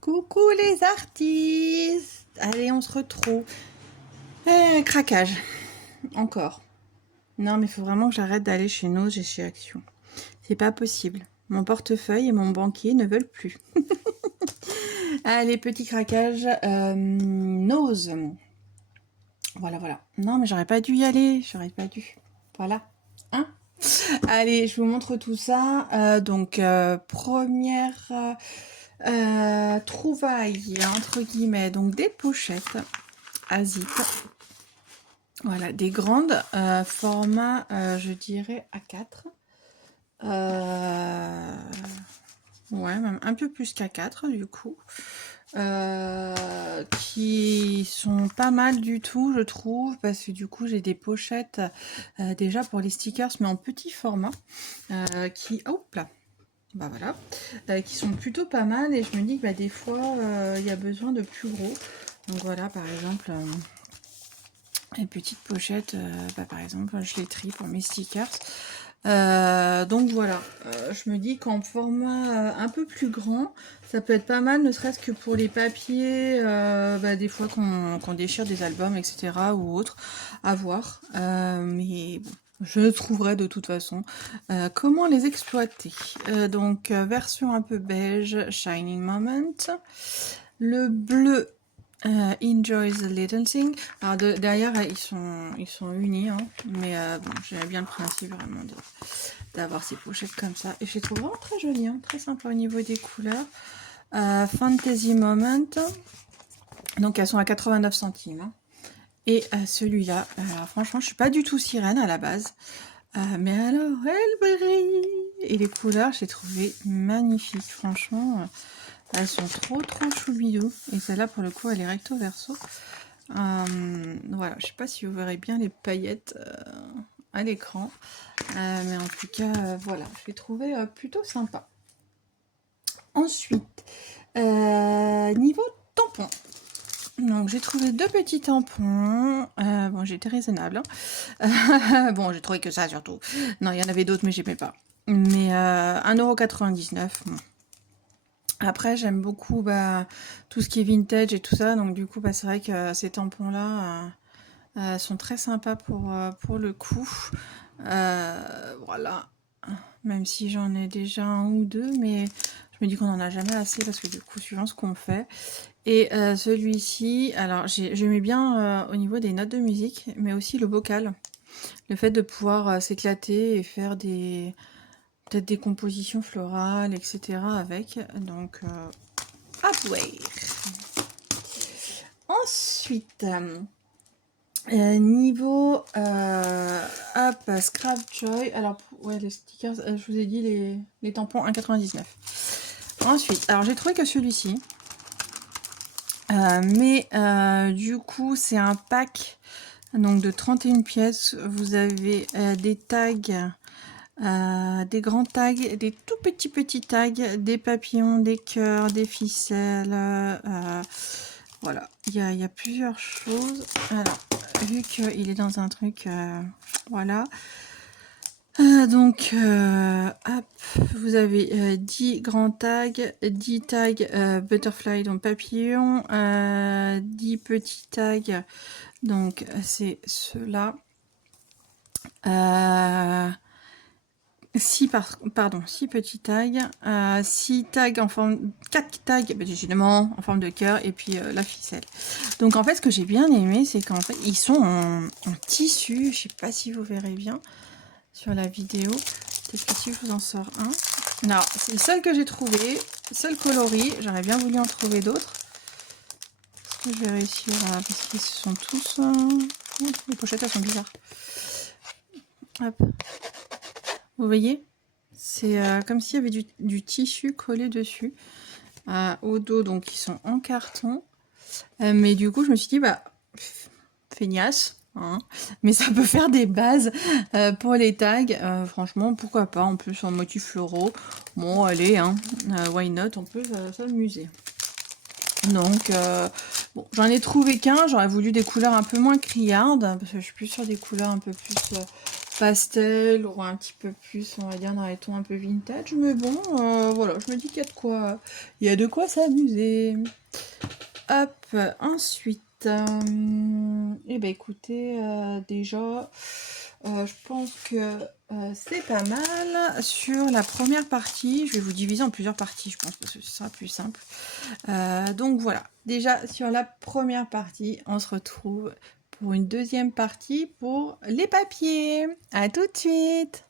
Coucou les artistes. Allez, on se retrouve. Craquage. Encore. Non, mais il faut vraiment que j'arrête d'aller chez Nose et chez Action. C'est pas possible. Mon portefeuille et mon banquier ne veulent plus. Allez, petit craquage. Nose. Voilà, voilà. Non, mais j'aurais pas dû y aller. J'aurais pas dû. Voilà. Hein? Allez, je vous montre tout ça. Première... trouvailles entre guillemets, donc des pochettes à zip, voilà, des grandes, format je dirais A4, ouais, même un peu plus qu'A4 du coup, qui sont pas mal du tout je trouve, parce que du coup j'ai des pochettes déjà pour les stickers mais en petit format, qui, hop là, bah voilà, qui sont plutôt pas mal, et je me dis que bah, des fois il y a besoin de plus gros. Donc voilà, par exemple les petites pochettes, bah, par exemple je les trie pour mes stickers. Donc voilà, je me dis qu'en format un peu plus grand, ça peut être pas mal, ne serait-ce que pour les papiers, bah, des fois qu'on déchire des albums, etc. ou autre, à voir. Mais bon, je trouverai de toute façon comment les exploiter. Version un peu beige, Shining Moment. Le bleu, Enjoy the Little Thing. Alors derrière ils sont unis, hein, mais bon, j'aime bien le principe vraiment d'avoir ces pochettes comme ça, et je les trouve vraiment très jolies, hein, très sympa au niveau des couleurs. Fantasy Moment, donc elles sont à 89 centimes, hein. Et celui-là, franchement je suis pas du tout sirène à la base, mais alors elle brille, et les couleurs j'ai trouvé magnifiques, franchement. Elles sont trop choubidou. Et celle-là, pour le coup, elle est recto verso. Voilà, je sais pas si vous verrez bien les paillettes à l'écran. Mais en tout cas, voilà, je l'ai trouvé plutôt sympa. Ensuite, niveau tampons. Donc, j'ai trouvé deux petits tampons. Bon, j'étais raisonnable, hein. Bon, j'ai trouvé que ça, surtout. Non, il y en avait d'autres, mais j'aimais pas. Mais 1,99 €. Bon. Après, j'aime beaucoup tout ce qui est vintage et tout ça, donc du coup, c'est vrai que ces tampons-là sont très sympas pour le coup. Voilà, même si j'en ai déjà un ou deux, mais je me dis qu'on n'en a jamais assez, parce que du coup, suivant ce qu'on fait. Et celui-ci, alors j'aimais bien au niveau des notes de musique, mais aussi le bocal. Le fait de pouvoir s'éclater et faire peut-être des compositions florales, etc. avec. Donc, à voir. Ensuite, niveau Scrap Joy. Alors, ouais, les stickers, je vous ai dit les tampons 1,99 €. Ensuite, alors j'ai trouvé que celui-ci. Mais du coup, c'est un pack donc de 31 pièces. Vous avez des tags. Des grands tags, des tout petits tags, des papillons, des cœurs, des ficelles, voilà, il y a plusieurs choses. Alors, vu qu'il est dans un truc, voilà. Hop, vous avez 10 grands tags, 10 tags butterfly, donc papillon, 10 petits tags, donc c'est ceux-là. 6 petits tags, 6 tags en forme, 4 tags évidemment en forme de cœur, et puis la ficelle. Donc en fait, ce que j'ai bien aimé, c'est qu'en fait ils sont en tissu. Je sais pas si vous verrez bien sur la vidéo, peut-être que si je vous en sors un. Non, c'est le seul que j'ai trouvé, seul coloris. J'aurais bien voulu en trouver d'autres. Est-ce que je vais réussir parce qu'ils sont tous les pochettes, elles sont bizarres. Hop. Vous voyez, c'est comme s'il y avait du tissu collé dessus au dos, donc ils sont en carton. Mais du coup, je me suis dit, feignasse, hein, mais ça peut faire des bases pour les tags. Franchement, pourquoi pas, en plus en motifs floraux. Bon, allez, hein, why not, on peut s'amuser. Donc, bon, j'en ai trouvé qu'un. J'aurais voulu des couleurs un peu moins criardes, parce que je suis plus sur des couleurs un peu plus pastel ou un petit peu plus, on va dire, dans les tons un peu vintage. Mais bon, voilà, je me dis qu'il y a de quoi s'amuser. Hop, ensuite, eh ben écoutez, déjà, je pense que c'est pas mal. Sur la première partie, je vais vous diviser en plusieurs parties, je pense, parce que ce sera plus simple. Donc voilà, déjà sur la première partie, on se retrouve pour une deuxième partie pour les papiers. À tout de suite!